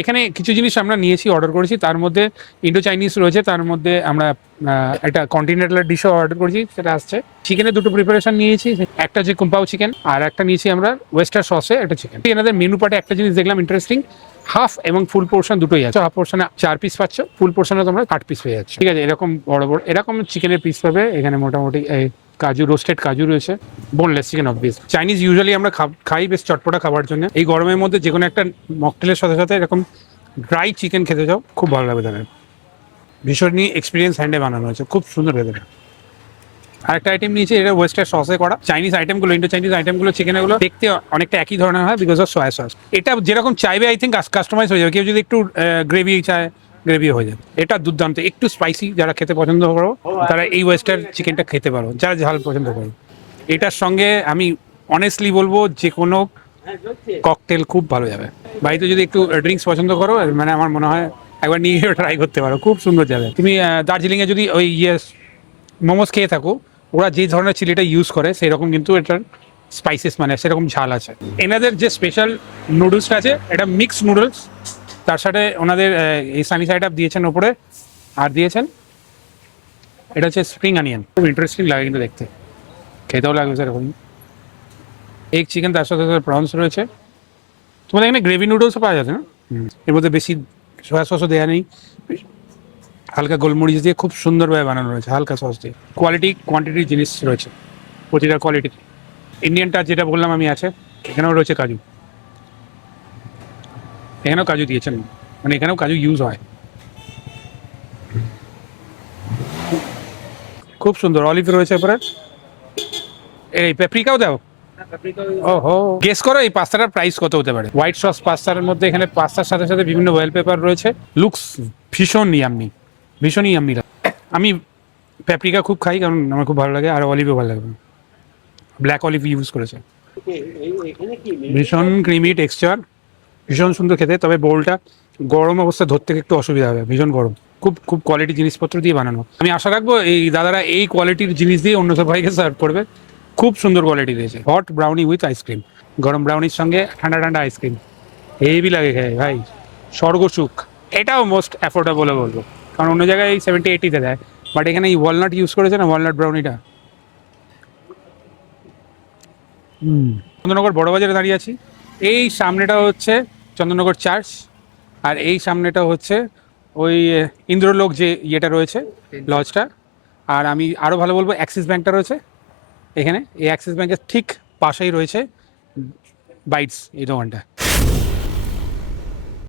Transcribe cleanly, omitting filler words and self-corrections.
এখানে কিছু জিনিস আমরা নিয়েছি, অর্ডার করেছি, তার মধ্যে ইন্ডো চাইনিজ রয়েছে, তার মধ্যে আমরা একটা কন্টিনেন্টাল ডিশও অর্ডার করেছি, সেটা আসছে। চিকেনের দুটো প্রিপারেশন নিয়েছি, একটা যে কুম্পাও চিকেন, আর একটা নিয়েছি আমরা ওয়েস্টার সসে একটা চিকেন। এনাদের মেনু পার্টে একটা জিনিস দেখলাম ইন্টারেস্টিং, হাফ এবং ফুল পোর্শন দুটোই আছে। হাফ পোর্শনে 4 পিস পাচ্ছ, ফুল পোর্শনে তোমরা 8 পিস পেয়ে যাচ্ছ। ঠিক আছে, এরকম বড় বড় এরকম চিকেনের পিস পাবে এখানে মোটামুটি। কাজু, রোস্টেড কাজু রয়েছে, boneless chicken obvious. Chinese usually আমরা খাই বেশ চটপটা খাবার জন্য। এই গরমের মধ্যে যে কোনো একটা মকটেলের সাথে সাথে এরকম ড্রাই চিকেন খেতে যাও, খুব ভালো লাগবে তাদের। ভীষণই এক্সপিরিয়েন্স হ্যান্ডে বানানো হয়েছে, খুব সুন্দর ভেতরে। আরেকটা আইটেম নিয়েছি, এটা ওয়েস্টার সসে করা। চাইনিজ আইটেমগুলো, ইন্ডো চাইনিজ আইটেমগুলো, চিকেনগুলো দেখতে অনেকটা একই ধরনের হয় বিকজ অফ সয়া সস। এটা যেরকম চাইবে আই থিঙ্ক কাস্টমাইজ হয়ে যাবে। কেউ যদি একটু গ্রেভি চায়, গ্রেভি হয়ে যাবে। এটা দুর্দান্ত, একটু স্পাইসি যারা খেতে পছন্দ করো তারা এই ওয়েস্টার চিকেনটা খেতে পারো, যারা ঝাল পছন্দ করো। এটার সঙ্গে আমি অনেস্টলি বলবো যে কোনো ককটেল খুব ভালো যাবে। বাড়িতে যদি একটু ড্রিঙ্কস পছন্দ করো, মানে আমার মনে হয় একবার নিয়ে ট্রাই করতে পারো, খুব সুন্দর যাবে। তুমি দার্জিলিংয়ে যদি ওই মোমোস খেয়ে থাকো, ওরা যে ধরনের চিলিটা ইউজ করে সেই রকম কিন্তু এটার স্পাইসেস মানে সেরকম ঝাল আছে। এনাদের যে স্পেশাল নুডলসটা আছে, এটা মিক্সড নুডলস, তার সাথে ওনাদের এই সানি সাইড আপ দিয়েছেন ওপরে, আর দিয়েছেন এটা হচ্ছে স্প্রিং অনিয়ন। খুব ইন্টারেস্টিং লাগে কিন্তু দেখতে, খেতেও লাগবে সেরকম। এগ চিকেন, তার সাথে সাথে প্রনস রয়েছে। তোমাদের এখানে গ্রেভি নুডলসও পাওয়া যাচ্ছে না? এর মধ্যে বেশি সয়া সসও দেওয়া নেই, হালকা গোলমরিচ দিয়ে খুব সুন্দরভাবে বানানো রয়েছে, হালকা সস দিয়ে। কোয়ান্টিটির জিনিস রয়েছে, প্রতিটা কোয়ালিটি। ইন্ডিয়ানটা যেটা বললাম আমি আছে, এখানেও রয়েছে কাজু, এখানেও কাজু দিয়েছেন, মানে এখানেও কাজু ইউজ হয়। খুব সুন্দর অলিভ রয়েছে এরপরে, এই পেপ্রিকাও দাও। ওহো, গেস করো এই পাস্তাটার প্রাইস কত হতে পারে? হোয়াইট সস পাস্তার মধ্যে এখানে পাস্তার সাথে সাথে বিভিন্ন ওয়েল পেপার রয়েছে। লুকস ভীষণ ইয়াম্মি, ভীষণই ইয়াম্মি। আমি প্যাপ্রিকা খুব খাই কারণ আমার খুব ভালো লাগে, আর অলিভও ভালো লাগে। ব্ল্যাক অলিভ ইউজ করেছে। ভীষণ ক্রিমি টেক্সচার, ভীষণ সুন্দর খেতে। তবে বোলটা গরম অবস্থা ধরতে একটু অসুবিধা হবে, ভীষণ গরম। খুব খুব কোয়ালিটি জিনিসপত্র দিয়ে বানানো। আমি আশা রাখবো এই দাদারা এই কোয়ালিটির জিনিস দিয়ে অন্য সবাইকে সার্ভ করবে। খুব সুন্দর কোয়ালিটি দিয়েছে। হট ব্রাউনি উইথ আইসক্রিম, গরম ব্রাউনির সঙ্গে ঠান্ডা ঠান্ডা আইসক্রিম, হেভি লাগে খেয়ে ভাই, স্বর্গসুখ। এটাও মোস্ট অ্যাফোর্ডেবল বলবো, কারণ অন্য জায়গায় এই 70-80-তে দেয়, বাট এখানে এই ওয়ালনাট ইউজ করেছে না, ওয়ালনাট ব্রাউনিটা। চন্দননগর বড়বাজারে দাঁড়িয়ে আছি। এই সামনেটা হচ্ছে চন্দননগর চার্চ, আর এই সামনেটা হচ্ছে ওই ইন্দ্রলোক যে ইয়েটা রয়েছে, লজটা। আর আমি আরও ভালো বলবো অ্যাক্সিস ব্যাঙ্কটা রয়েছে এখানে। এই অ্যাক্সিস ব্যাঙ্কের ঠিক পাশেই রয়েছে বাইটস, এই দোকানটা।